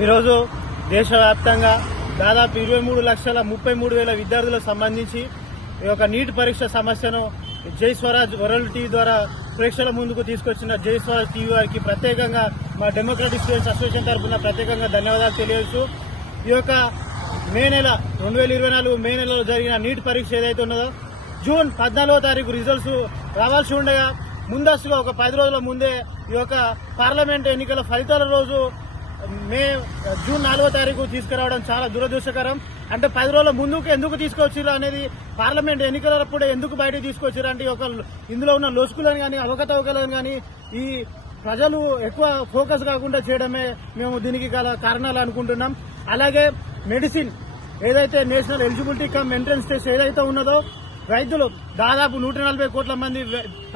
ఈరోజు దేశవ్యాప్తంగా దాదాపు 23,33,000 విద్యార్థులకు సంబంధించి ఈ యొక్క నీట్ పరీక్ష సమస్యను జై స్వరాజ్ వరల్డ్ టీవీ ద్వారా ప్రేక్షకుల ముందుకు తీసుకొచ్చిన జై స్వరాజ్ టీవీ వారికి ప్రత్యేకంగా మా డెమోక్రటిక్ స్టూడెంట్స్ అసోసియేషన్ తరఫున ప్రత్యేకంగా ధన్యవాదాలు తెలియజేస్తూ ఈ యొక్క మే నెల 2024 మే నెలలో జరిగిన నీట్ పరీక్ష ఏదైతే ఉన్నదో జూన్ 14వ తారీఖు రిజల్ట్స్ రావాల్సి ఉండగా ముందస్తుగా ఒక 10 రోజుల ముందే ఈ యొక్క పార్లమెంట్ ఎన్నికల ఫలితాల రోజు జూన్ 4వ తారీఖు తీసుకురావడం చాలా దురదృష్టకరం. అంటే 10 రోజుల ముందుకు ఎందుకు తీసుకొచ్చారు అనేది పార్లమెంట్ ఎన్నికలప్పుడే ఎందుకు బయటకు తీసుకొచ్చారు అంటే ఇందులో ఉన్న లొసుకులను కానీ అవకతవకలను కానీ ఈ ప్రజలు ఎక్కువ ఫోకస్ కాకుండా చేయడమే మేము దీనికి గల కారణాలు అనుకుంటున్నాం. అలాగే మెడిసిన్ ఏదైతే national eligibility cum entrance test ఏదైతే ఉన్నదో వైద్యులు దాదాపు 140 కోట్ల మంది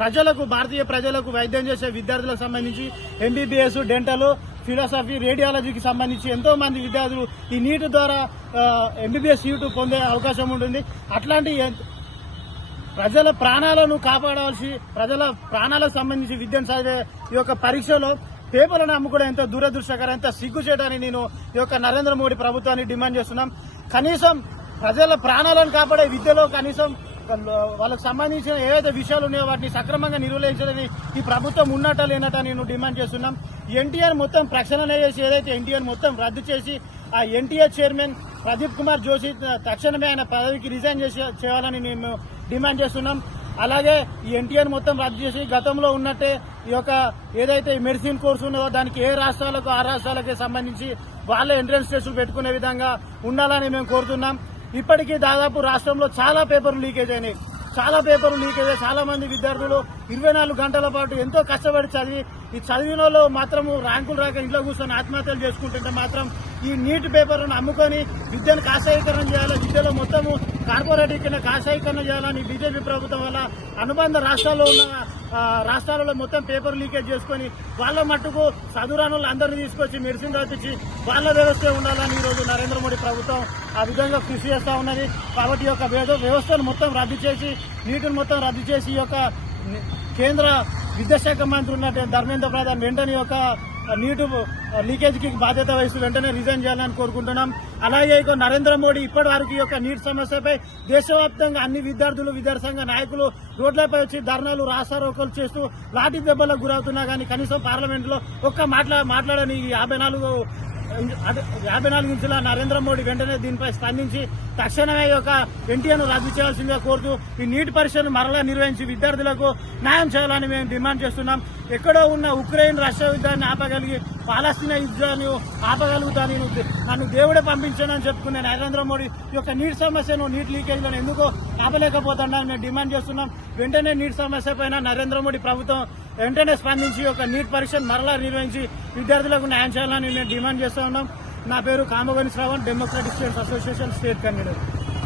ప్రజలకు భారతీయ ప్రజలకు వైద్యం చేసే విద్యార్థులకు సంబంధించి ఎంబీబీఎస్, డెంటల్, ఫిలాసఫీ, రేడియాలజీకి సంబంధించి ఎంతో మంది విద్యార్థులు ఈ నీట్ ద్వారా ఎంబీబీఎస్ సీటు పొందే అవకాశం ఉంటుంది. అట్లాంటి ప్రజల ప్రాణాలను కాపాడాల్సి ప్రజల ప్రాణాలకు సంబంధించి విద్యను చదివే ఈ యొక్క పరీక్షలో పేపర్లను అమ్ముకోవడం ఎంత దురదృష్టకరం, ఎంత సిగ్గుచేయడానికి నేను ఈ యొక్క నరేంద్ర మోడీ ప్రభుత్వాన్ని డిమాండ్ చేస్తున్నాం. కనీసం ప్రజల ప్రాణాలను కాపాడే విద్యలో కనీసం వాళ్ళకు సంబంధించిన ఏవైతే విషయాలు ఉన్నాయో వాటిని సక్రమంగా నిర్వహించాలని ఈ ప్రభుత్వం ఉన్నట్ట లేనట్ట నేను డిమాండ్ చేస్తున్నాం. ఎన్టీఆర్ మొత్తం ప్రక్షాళన చేసి ఏదైతే ఎన్టీఆర్ మొత్తం రద్దు చేసి ఆ ఎన్టీఆర్ చైర్మన్ ప్రదీప్ కుమార్ జోషి తక్షణమే ఆయన పదవికి రిజైన్ చేయాలని మేము డిమాండ్ చేస్తున్నాం. అలాగే ఈ ఎన్టీఆర్ మొత్తం రద్దు చేసి గతంలో ఉన్నట్టే ఈ యొక్క ఏదైతే మెడిసిన్ కోర్సు ఉన్నదో దానికి ఏ రాష్ట్రాలకు ఆ రాష్ట్రాలకే సంబంధించి వాళ్ళ ఎంట్రన్స్ టెస్టులు పెట్టుకునే విధంగా ఉండాలని మేము కోరుతున్నాం. ఇప్పటికీ దాదాపు రాష్ట్రంలో చాలా పేపర్లు లీకేజ్ అయినాయి. చాలా మంది విద్యార్థులు 24 గంటల పాటు ఎంతో కష్టపడి చదివి ఈ చదివిన వాళ్ళు మాత్రము ర్యాంకులు రాక ఇంట్లో కూర్చొని ఆత్మహత్యలు చేసుకుంటుంటే మాత్రం ఈ నీట్ పేపర్లను అమ్ముకొని విద్యను కాషాయీకరణ చేయాలి, విద్యలో మొత్తము కార్పొరేటీకరణ కాషాయీకరణ చేయాలని బీజేపీ ప్రభుత్వం వల్ల అనుబంధ రాష్ట్రాల్లో ఉన్న రాష్ట్రాలలో మొత్తం పేపర్ లీకేజ్ చేసుకుని వాళ్ళ మట్టుకు చదువురాను అందరినీ తీసుకొచ్చి మెడిసిన్ రాపించి వాళ్ళ వ్యవస్థ ఉండాలని ఈరోజు నరేంద్ర మోడీ ప్రభుత్వం ఆ విధంగా కృషి చేస్తా ఉన్నది. కాబట్టి ఈ యొక్క వ్యవస్థను మొత్తం రద్దు చేసి నీటిని మొత్తం రద్దు చేసి ఈ యొక్క కేంద్ర విద్యాశాఖ మంత్రి ఉన్నట్టు ధర్మేంద్ర ప్రధాన్ వెంటనే యొక్క నీటు లీకేజ్కి బాధ్యత వహిస్తూ వెంటనే రిజైన్ చేయాలని కోరుకుంటున్నాం. అలాగే ఇక నరేంద్ర మోడీ ఇప్పటి వరకు ఈ యొక్క నీట్ సమస్యపై దేశవ్యాప్తంగా అన్ని విద్యార్థులు, విద్యార్థి సంఘ నాయకులు రోడ్లపై వచ్చి ధర్నాలు, రాస్తారోకోలు చేస్తూ లాఠీ దెబ్బలకు గురవుతున్నా కానీ కనీసం పార్లమెంట్ లో ఒక్క మాట్లాడని 54 ఇంచుల నరేంద్ర మోడీ వెంటనే దీనిపై స్పందించి తక్షణమే యొక్క ఎన్టీఆర్ను రద్దు చేయాల్సిందిగా కోరుతూ ఈ నీట్ పరీక్షను మరలా నిర్వహించి విద్యార్థులకు న్యాయం చేయాలని మేము డిమాండ్ చేస్తున్నాం. ఎక్కడో ఉన్న ఉక్రెయిన్ రష్యా యుద్ధాన్ని ఆపగలిగి పాలస్తీనా యుద్ధాన్ని ఆపగలుగుతాను నన్ను దేవుడే పంపించానని చెప్పుకునే నరేంద్ర మోడీ ఈ యొక్క నీట్ సమస్యను, నీట్ లీకేజ్లను ఎందుకో ఆపలేకపోతాడని మేము డిమాండ్ చేస్తున్నాం. వెంటనే నీట్ సమస్య పైన నరేంద్ర మోడీ ప్రభుత్వం వెంటనే స్పందించి ఒక నీట్ పరీక్షను మరలా నిర్వహించి విద్యార్థులకు న్యాయం చేయాలని మేము డిమాండ్ చేస్తా ఉన్నాం. నా పేరు Kamagoni Shravan, democratic students association state convener.